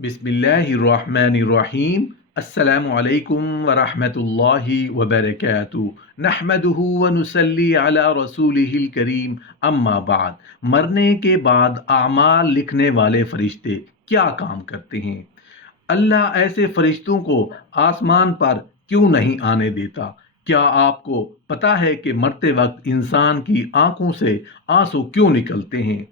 बिस्मिल्लाहिर्रहमानिर्रहीम। अस्सलामु अलैकुम वरहमतुल्लाहि वबरकातुहू नहमदुहु व नुसल्ली अला रसूलिहिल करीम अम्मा बाद। मरने के बाद आमाल लिखने वाले फरिश्ते क्या काम करते हैं? अल्लाह ऐसे फरिश्तों को आसमान पर क्यों नहीं आने देता? क्या आपको पता है कि मरते वक्त इंसान की आंखों से आंसू क्यों निकलते हैं?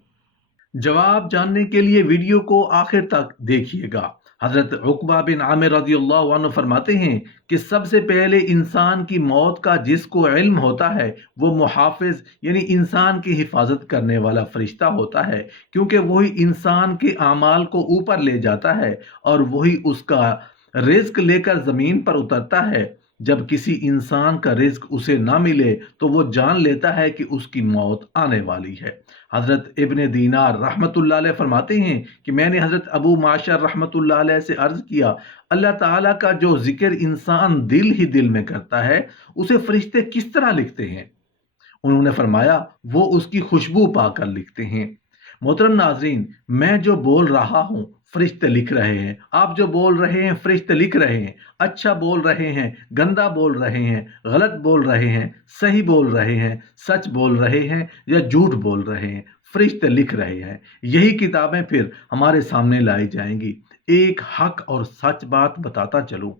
जवाब जानने के लिए वीडियो को आखिर तक देखिएगा। हजरत उकबा बिन आमिर रज़ियल्लाहु अन्हु फरमाते हैं कि सबसे पहले इंसान की मौत का जिसको इल्म होता है वो मुहाफिज यानी इंसान की हिफाजत करने वाला फरिश्ता होता है, क्योंकि वही इंसान के आमाल को ऊपर ले जाता है और वही उसका रिज्क लेकर ज़मीन पर उतरता है। जब किसी इंसान का रिज्क उसे ना मिले तो वो जान लेता है कि उसकी मौत आने वाली है। हज़रत इब्न दीनार रहमतुल्लाह अलैह फरमाते हैं कि मैंने हज़रत अबू माशर रहमतुल्लाह अलैह से अर्ज़ किया, अल्लाह ताला का जो जिक्र इंसान दिल ही दिल में करता है उसे फरिश्ते किस तरह लिखते हैं? उन्होंने फरमाया, वो उसकी खुशबू पाकर लिखते हैं। मोहतरम नाजरीन, मैं जो बोल रहा हूँ फरिश्ते लिख रहे हैं, आप जो बोल रहे हैं फरिश्ते लिख रहे हैं। अच्छा बोल रहे हैं, गंदा बोल रहे हैं, गलत बोल रहे हैं, सही बोल रहे हैं, सच बोल रहे हैं या झूठ बोल रहे हैं, फरिश्ते लिख रहे हैं। यही किताबें फिर हमारे सामने लाई जाएंगी। एक हक और सच बात बताता चलूं,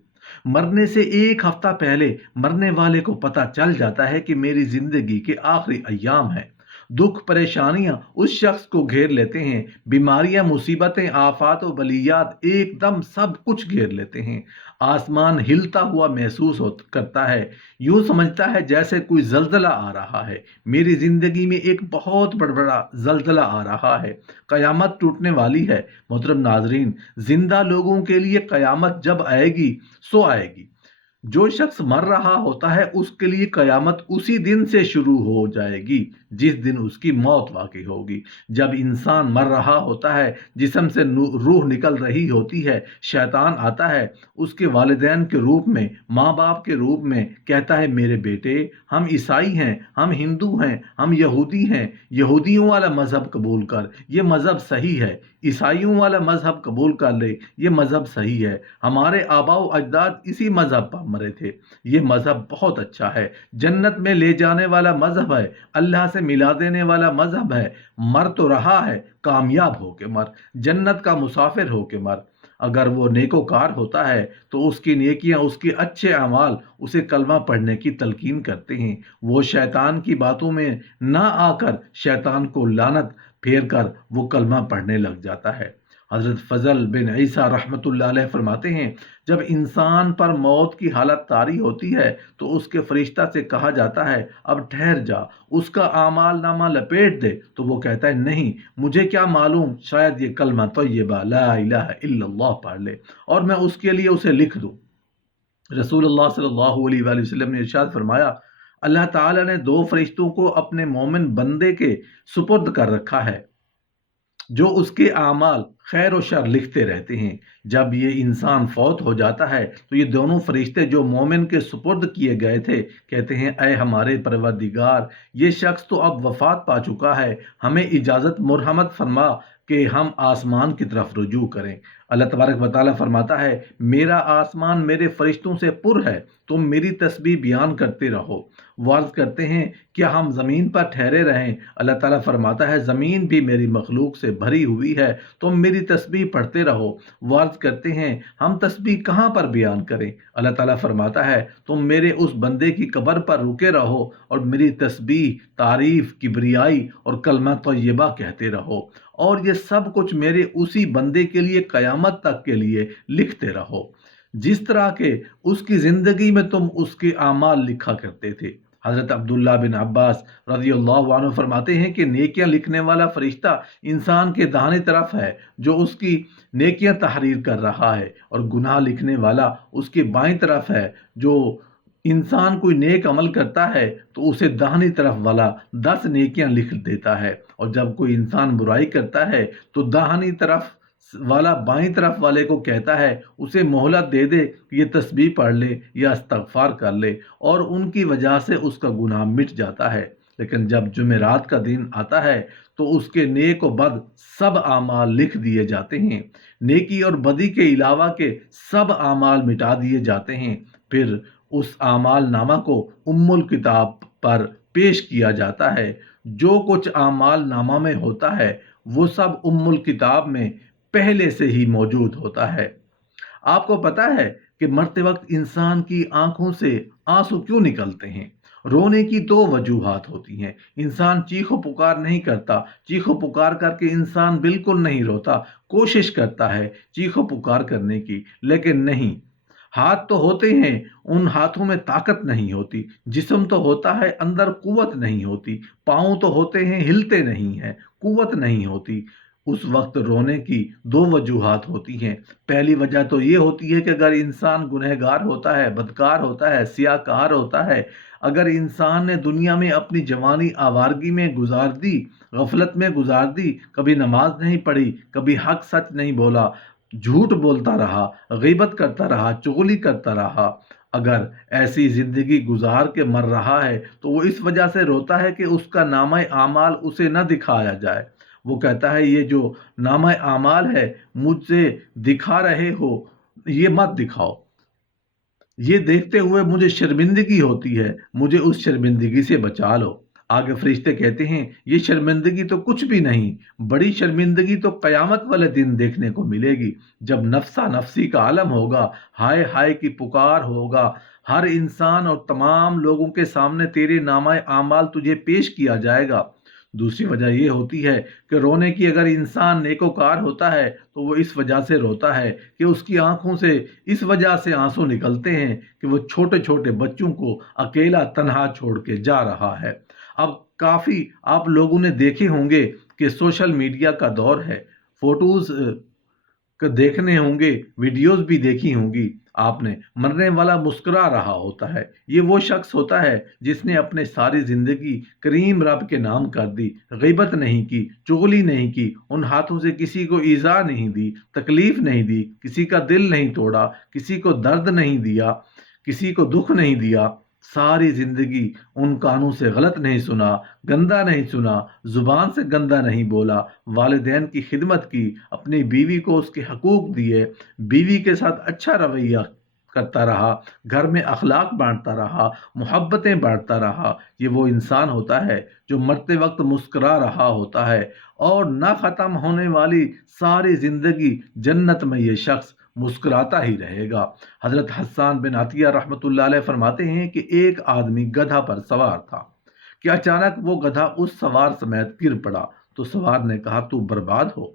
मरने से एक हफ्ता पहले मरने वाले को पता चल जाता है कि मेरी जिंदगी के आखिरी अय्याम है। दुख परेशानियां उस शख्स को घेर लेते हैं, बीमारियां मुसीबतें आफात और बलियात एकदम सब कुछ घेर लेते हैं। आसमान हिलता हुआ महसूस करता है, यूं समझता है जैसे कोई जल्जला आ रहा है। मेरी जिंदगी में एक बहुत बड़ा जल्जला आ रहा है, कयामत टूटने वाली है। मोहतरम नाजरीन, जिंदा लोगों के लिए कयामत जब आएगी सो आएगी। जो शख्स मर रहा होता है उसके लिए कयामत उसी दिन से शुरू हो जाएगी जिस दिन उसकी मौत वाक़ई होगी। जब इंसान मर रहा होता है, जिस्म से रूह निकल रही होती है, शैतान आता है उसके वालिदैन के रूप में, माँ बाप के रूप में, कहता है मेरे बेटे, हम ईसाई हैं, हम हिंदू हैं, हम यहूदी हैं, यहूदियों वाला मज़हब कबूल कर, ये मज़हब सही है। ईसाइयों वाला मज़हब कबूल कर ले, ये मज़हब सही है। हमारे आबाओ अजदाद इसी मज़हब पर मरे थे, ये मज़हब बहुत अच्छा है, जन्नत में ले जाने वाला मज़हब है, अल्लाह से मिला देने वाला मज़हब है। मर तो रहा है, कामयाब होके मर, जन्नत का मुसाफिर होके मर। अगर वो नेकोकार होता है तो उसकी नेकियां, उसके अच्छे अमाल उसे कलमा पढ़ने की तलकीन करते हैं। वो शैतान की बातों में ना आकर शैतान को लानत फेर कर वो कलमा पढ़ने लग जाता है। हज़रत फजल बिन ईसा रहमतुल्लाह अलैह फरमाते हैं, जब इंसान पर मौत की हालत तारी होती है तो उसके फरिश्ता से कहा जाता है अब ठहर जा, उसका आमाल नामा लपेट दे। तो वो कहता है नहीं, मुझे क्या मालूम, शायद ये कलमा तय्यबा ला इलाहा इल्लल्लाह पढ़ ले और मैं उसके लिए उसे लिख दूं। रसूलुल्लाह सल्लल्लाहु अलैहि वसल्लम ने इरशाद फरमाया, अल्लाह ताला ने दो फरिश्तों को अपने मोमिन बंदे के सुपुर्द कर रखा है जो उसके आमाल खैर और शर लिखते रहते हैं। जब ये इंसान फौत हो जाता है तो ये दोनों फरिश्ते जो मोमिन के सुपुर्द किए गए थे कहते हैं, ऐ हमारे परवरदिगार, ये शख्स तो अब वफात पा चुका है, हमें इजाज़त मुरहमत फरमा कि हम आसमान की तरफ रुजू करें। अल्लाह तबारक व तआला फरमाता है, मेरा आसमान मेरे फरिश्तों से पुर है, तुम मेरी तस्बीह बयान करते रहो। वार्ज करते हैं क्या हम ज़मीन पर ठहरे रहें? अल्लाह ताला फरमाता है, ज़मीन भी मेरी मखलूक से भरी हुई है, तुम मेरी तस्बीह पढ़ते रहो। वार्ज करते हैं हम तस्बीह कहाँ पर बयान करें? अल्लाह ताला फरमाता है, तुम मेरे उस बंदे की कब्र पर रुके रहो और मेरी तस्बीह, तारीफ, किबरियाई और कलमा तय्यबा कहते रहो, और ये सब कुछ मेरे उसी बंदे के लिए क़यामत तक के लिए लिखते रहो, जिस तरह के उसकी ज़िंदगी में तुम उसके आमाल लिखा करते थे। हज़रत अब्दुल्ला बिन अब्बास रज़ियल्लाहु अन्हु फरमाते हैं कि नेकियां लिखने वाला फरिश्ता इंसान के दाहिनी तरफ है जो उसकी नेकियां तहरीर कर रहा है, और गुनाह लिखने वाला उसके बाईं तरफ है। जो इंसान कोई नेक अमल करता है तो उसे दाहिनी तरफ वाला 10 नेकियां लिख देता है, और जब कोई इंसान बुराई करता है तो दाहिनी तरफ वाला बाईं तरफ वाले को कहता है उसे मोहलत दे दे, ये तस्बीह पढ़ ले या इस्तगफार कर ले, और उनकी वजह से उसका गुनाह मिट जाता है। لیکن جب جمعرات کا دن آتا ہے تو اس کے نیک و بد سب اعمال لکھ دیے جاتے ہیں۔ نیکی اور بدی کے علاوہ کے سب اعمال مٹا دیے جاتے ہیں۔ پھر اس اعمال نامہ کو الکتاب پر پیش کیا جاتا ہے۔ جو کچھ اعمال نامہ میں ہوتا ہے وہ سب الکتاب میں پہلے سے ہی موجود ہوتا ہے۔ آپ کو پتا ہے کہ مرتے وقت انسان کی آنکھوں سے آنسو کیوں نکلتے ہیں؟ رونے کی دو وجوہات ہوتی ہیں۔ انسان چیخ و پکار نہیں کرتا، چیخ و پکار کر کے انسان بالکل نہیں روتا، کوشش کرتا ہے چیخ و پکار کرنے کی، لیکن نہیں۔ ہاتھ تو ہوتے ہیں، ان ہاتھوں میں طاقت نہیں ہوتی، جسم تو ہوتا ہے، اندر قوت نہیں ہوتی، پاؤں تو ہوتے ہیں، ہلتے نہیں ہیں، قوت نہیں ہوتی۔ اس وقت رونے کی دو وجوہات ہوتی ہیں۔ پہلی وجہ تو یہ ہوتی ہے کہ اگر انسان گنہگار ہوتا ہے، بدکار ہوتا ہے، سیاہکار ہوتا ہے، اگر انسان نے دنیا میں اپنی جوانی آوارگی میں گزار دی، غفلت میں گزار دی، کبھی نماز نہیں پڑھی، کبھی حق سچ نہیں بولا، جھوٹ بولتا رہا، غیبت کرتا رہا، چغلی کرتا رہا، اگر ایسی زندگی گزار کے مر رہا ہے تو وہ اس وجہ سے روتا ہے کہ اس کا نامہ اعمال اسے نہ دکھایا جائے۔ وہ کہتا ہے یہ جو نامہ اعمال ہے مجھ سے دکھا رہے ہو، یہ مت دکھاؤ، یہ دیکھتے ہوئے مجھے شرمندگی ہوتی ہے، مجھے اس شرمندگی سے بچا لو۔ آگے فرشتے کہتے ہیں یہ شرمندگی تو کچھ بھی نہیں، بڑی شرمندگی تو قیامت والے دن دیکھنے کو ملے گی، جب نفسا نفسی کا عالم ہوگا، ہائے ہائے کی پکار ہوگا، ہر انسان اور تمام لوگوں کے سامنے تیرے نامہ اعمال تجھے پیش کیا جائے گا۔ دوسری وجہ یہ ہوتی ہے کہ رونے کی، اگر انسان نیکوکار ہوتا ہے تو وہ اس وجہ سے روتا ہے کہ اس کی آنکھوں سے اس وجہ سے آنسو نکلتے ہیں کہ وہ چھوٹے چھوٹے بچوں کو اکیلا تنہا چھوڑ کے جا رہا ہے۔ اب کافی آپ لوگوں نے دیکھے ہوں گے کہ سوشل میڈیا کا دور ہے، فوٹوز دیکھنے ہوں گے، ویڈیوز بھی دیکھی ہوں گی آپ نے، مرنے والا مسکرا رہا ہوتا ہے۔ یہ وہ شخص ہوتا ہے جس نے اپنے ساری زندگی کریم رب کے نام کر دی، غیبت نہیں کی، چغلی نہیں کی، ان ہاتھوں سے کسی کو ایذا نہیں دی، تکلیف نہیں دی، کسی کا دل نہیں توڑا، کسی کو درد نہیں دیا، کسی کو دکھ نہیں دیا، ساری زندگی ان کانوں سے غلط نہیں سنا، گندا نہیں سنا، زبان سے گندا نہیں بولا، والدین کی خدمت کی، اپنی بیوی کو اس کے حقوق دیے، بیوی کے ساتھ اچھا رویہ کرتا رہا، گھر میں اخلاق بانٹتا رہا، محبتیں بانٹتا رہا۔ یہ وہ انسان ہوتا ہے جو مرتے وقت مسکرا رہا ہوتا ہے، اور نہ ختم ہونے والی ساری زندگی جنت میں یہ شخص مسکراتا ہی رہے گا۔ حضرت حسان بن عطیہ رحمۃ اللہ علیہ فرماتے ہیں کہ ایک آدمی گدھا پر سوار تھا کہ اچانک وہ گدھا اس سوار سمیت گر پڑا، تو سوار نے کہا تو برباد ہو۔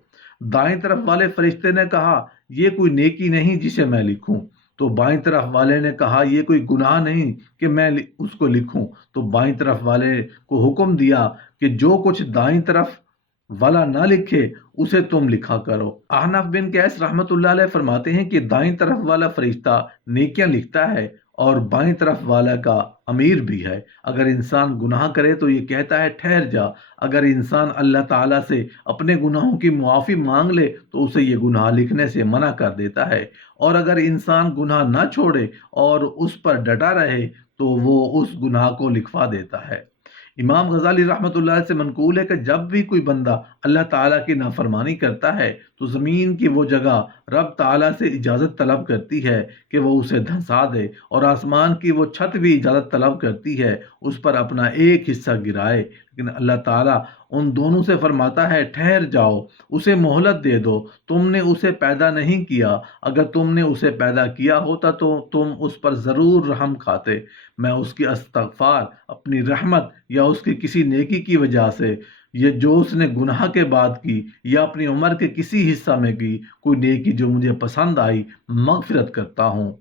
دائیں طرف والے فرشتے نے کہا یہ کوئی نیکی نہیں جسے میں لکھوں، تو بائیں طرف والے نے کہا یہ کوئی گناہ نہیں کہ میں اس کو لکھوں، تو بائیں طرف والے کو حکم دیا کہ جو کچھ دائیں طرف والا نہ لکھے اسے تم لکھا کرو۔ احنف بن قیس رحمت اللہ علیہ فرماتے ہیں کہ دائیں طرف والا فرشتہ نیکیاں لکھتا ہے اور بائیں طرف والا کا امیر بھی ہے۔ اگر انسان گناہ کرے تو یہ کہتا ہے ٹھہر جا، اگر انسان اللہ تعالیٰ سے اپنے گناہوں کی معافی مانگ لے تو اسے یہ گناہ لکھنے سے منع کر دیتا ہے، اور اگر انسان گناہ نہ چھوڑے اور اس پر ڈٹا رہے تو وہ اس گناہ کو لکھوا دیتا ہے۔ امام غزالی رحمۃ اللہ علیہ سے منقول ہے کہ جب بھی کوئی بندہ اللہ تعالیٰ کی نافرمانی کرتا ہے تو زمین کی وہ جگہ رب تعالیٰ سے اجازت طلب کرتی ہے کہ وہ اسے دھنسا دے، اور آسمان کی وہ چھت بھی اجازت طلب کرتی ہے اس پر اپنا ایک حصہ گرائے، لیکن اللہ تعالیٰ ان دونوں سے فرماتا ہے ٹھہر جاؤ، اسے مہلت دے دو، تم نے اسے پیدا نہیں کیا، اگر تم نے اسے پیدا کیا ہوتا تو تم اس پر ضرور رحم کھاتے، میں اس کی استغفار، اپنی رحمت یا اس کی کسی نیکی کی وجہ سے، یہ جو اس نے گناہ کے بعد کی یا اپنی عمر کے کسی حصہ میں کی کوئی نیکی جو مجھے پسند آئی، مغفرت کرتا ہوں۔